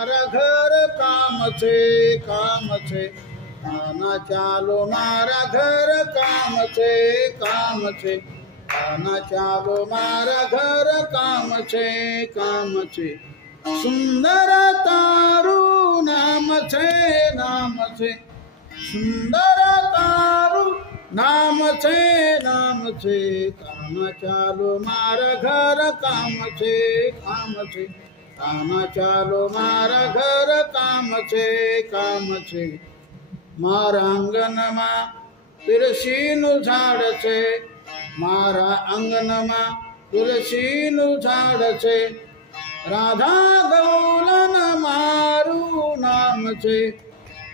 મારા ઘર કામ છે કામ છે આના ચાલો મારા ઘર કામ છે કામ છે આના ચાલો મારા ઘર કામ છે કામ છે સુંદર તારું નામ છે નામ છે સુંદર તારું નામ છે નામ છે આના ચાલો મારા ઘર કામ છે કામ છે આના ચાલો મારા ઘર કામ છે કામ છે મારા આંગણમાં તુલસીનું ઝાડ છે મારા આંગણમાં તુલસીનું ઝાડ છે રાધા ગૌલન મારું નામ છે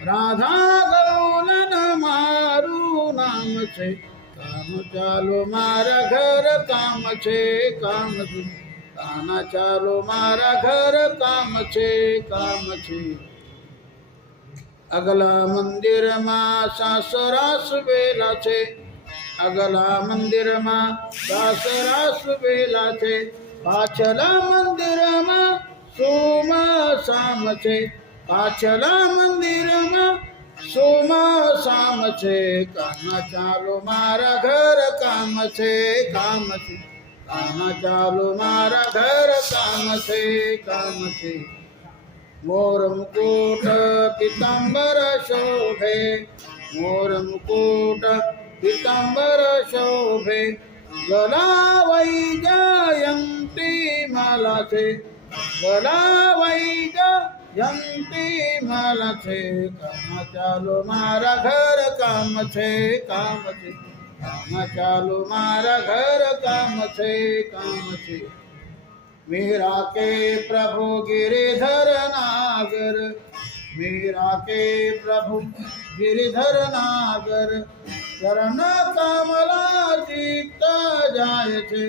રાધા ગૌલન મારું નામ છે કામ ચાલો મારા ઘર કામ છે કામ છે આના ચાલો મારા ઘર કામ છે કામ છે અગલા મંદિરમાં સાસરાસ વેલા છે અગલા મંદિરમાં સાસરાસ વેલા છે પાછલા મંદિરમાં સોમસામ છે પાછલા મંદિરમાં સોમસામ છે કાના ચાલો મારા ઘર કામ છે કામ છે કાના ચાલો મારા ઘર કામ છે કામ છે મોર મુકુટ પીતાંબર શોભે મોર મુકુટ પીતાંબર શોભે ગલા વૈજયંતી માલા છે ગલા વૈજયંતી માલા છે કામ ચાલો મારા ઘર કામ છે કામ છે કામ ચાલો મારા ઘર કામ છે કામ છે मेरा के प्रभु गिरिधर नागर मेरा के प्रभु गिरिधर नागर चरण कमला सीता જાય છે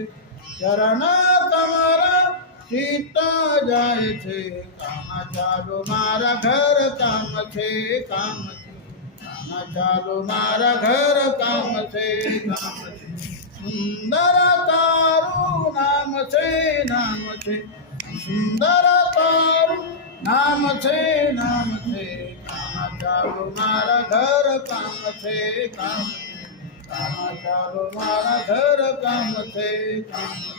ચરણ કમલા સીતા જાય છે કામ ચાલો મારા ઘર કામ છે કામ છે કામ ચાલો મારા ઘર કામ છે કામ છે સુંદર તારું નામ છે નામ છે સુંદર તારું નામ છે નામ છે કામ ચાલો મારા ઘર કામ છે કામ ચાલો મારા ઘર કામ છે કામ